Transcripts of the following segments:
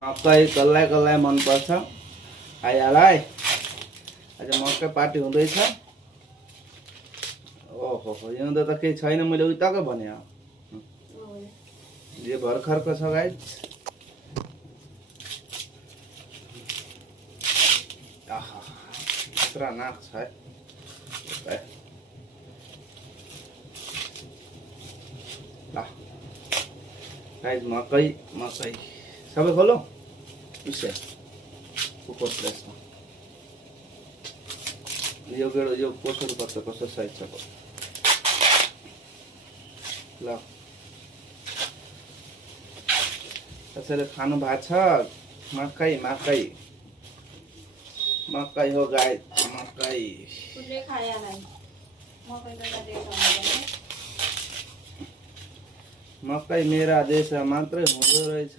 मकै कसलाई कसलाई मनपर्छ आइहालाई। आज मकै पार्टी हुँदैछ। ओहो हो हिउँदो त केही छैन, मैले उताको भने यो भर्खरको छ गाइस। आहा पुरा नाक छ है गाइस। मकै मकै सबै खोलो उसै कुकर प्लेसमा यो गेडो यो कसरी पर्छ, कसरी साइज छ ल। कसैले खानु भएको छ मकै मकै मकै हो गाइस मकै। मकै मेरा देश मात्रै हुँदो रहेछ।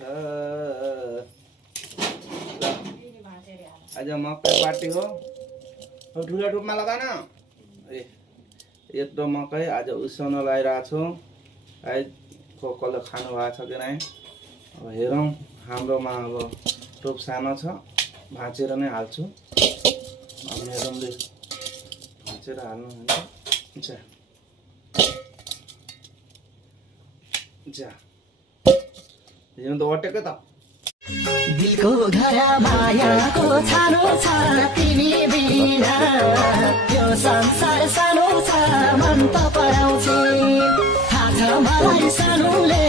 आज मकै पार्टी हो। ठुला टुपमा लगान ए यत्रो मकै आज उसाउन लगाइरहेको छु है। कसले खानु भएको छ कि नै अब हेरौँ। हाम्रोमा अब टोप सानो छ, भाँचेर नै हाल्छु। अब मेरोले भाँचेर हाल्नु हुन्छ। जा हिउँ त अटेको त। दिलको घरा मायाको छानो छ तिमी बिना, यो संसार सानो छ मन त पराउँछ। थाहा छ मलाई सानोले